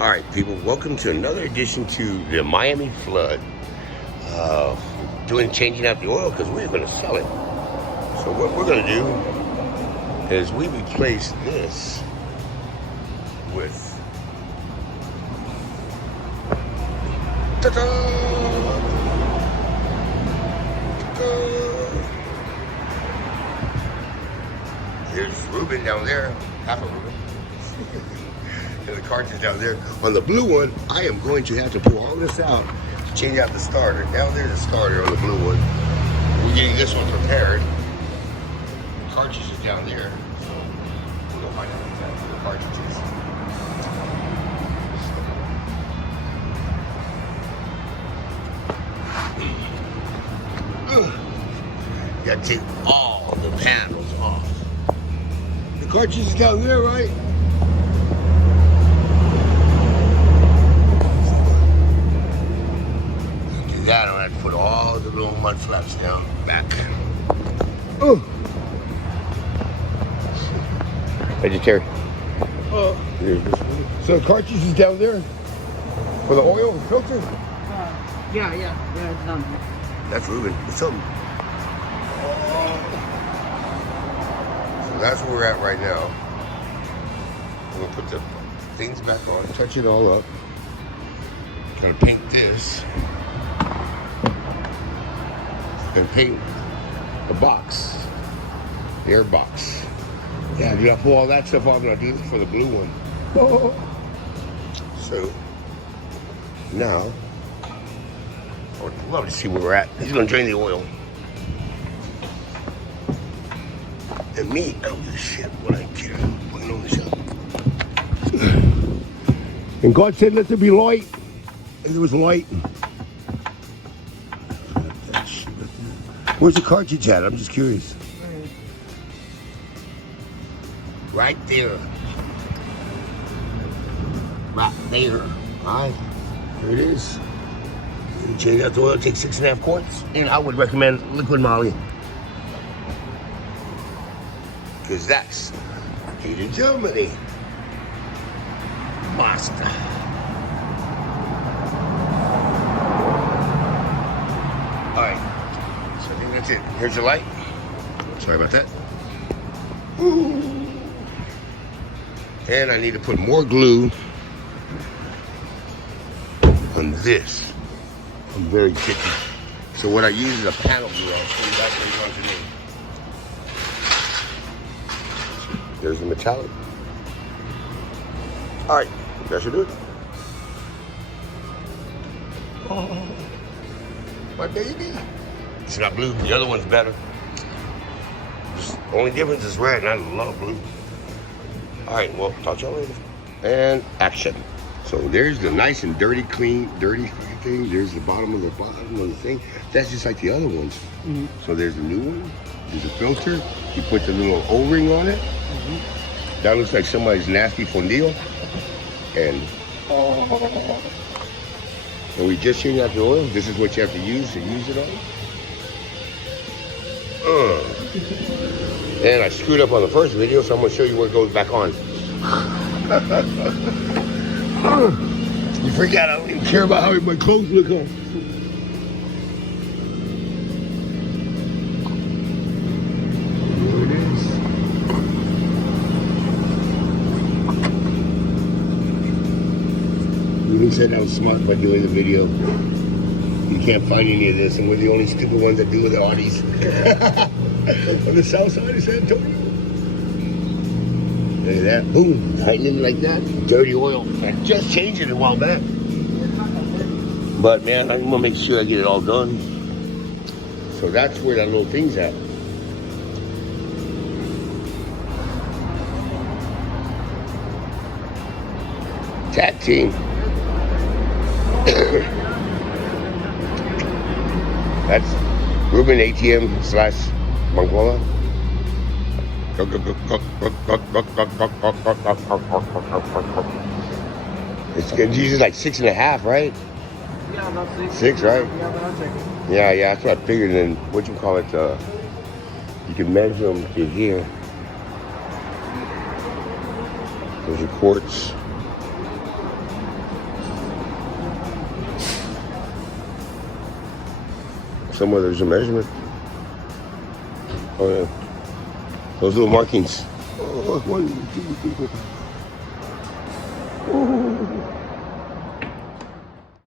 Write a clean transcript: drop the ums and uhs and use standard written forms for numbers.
All right, people, welcome to another edition to the Miami Flood. Changing out the oil because we're going to sell it. So what we're going to do is we replace this with ta-da! Ta-da! There's Ruben down there, half a Ruben. And the cartridge down there. On the blue one, I am going to have to pull all this out to change out the starter. Down there's a starter on the blue one. We're getting this one prepared. The cartridge is down there. So we'll go find out exactly where the cartridge is. Gotta take all the panels off. The cartridge is down there, right? That I'm gonna have to put all the little mud flaps down back. Oh, vegetarian. Oh, so the cartridge is down there for the oil filter. Yeah, it's done. That's Ruben. It's something. So that's where we're at right now. I'm gonna put the things back on, touch it all up. Gonna paint this. And paint a box, the air box. Yeah, you gotta pull all that stuff off. I'm gonna do this for the blue one. Oh. So now, I would love to see where we're at. He's gonna drain the oil. And me, I don't give a shit what I care. Put it on the shelf. And God said, let there be light. And there was light. Where's the cartridge at? I'm just curious. Right there. Right there. Alright. There it is. You change out the oil, take 6.5 quarts. And I would recommend liquid moly. Because that's key to Germany. Basta. Alright. That's it. Here's your light. Sorry about that. Ooh. And I need to put more glue on this. I'm very picky. So what I use is a panel glue. I'll show you guys what it's going to do. There's the metallic. All right, that should do it. Oh, my baby. It's not blue. The other one's better. The only difference is red, and I love blue. All right, well, talk to y'all later. And action. So there's the nice and dirty, clean, dirty thing. There's the bottom of the thing. That's just like the other ones. Mm-hmm. So there's the new one. There's a filter. You put the little O-ring on it. Mm-hmm. That looks like somebody's nasty fondue. And we just changed out the oil. This is what you have to use it on. And I screwed up on the first video, so I'm going to show you where it goes back on. You forgot I don't even care about how my clothes look on. There it is. You said I was smart by doing the video. You can't find any of this, and we're the only stupid ones that do with the Audis. On the south side of San Antonio. Look at that. Boom. Tightening it like that. Dirty oil. I just changed it a while back. But man, I'm gonna make sure I get it all done. So that's where that little thing's at. Tag team. That's Ruben ATM / Mongola. It's usually like 6.5, right? Yeah, about 6. 6, right? Yeah, about 6. Yeah, that's what I figured. And what you call it? You can measure them to here. Those are quarts. somewhere there's a measurement. Oh yeah. Those little markings. Oh, 1, 2, 3, 4. Oh.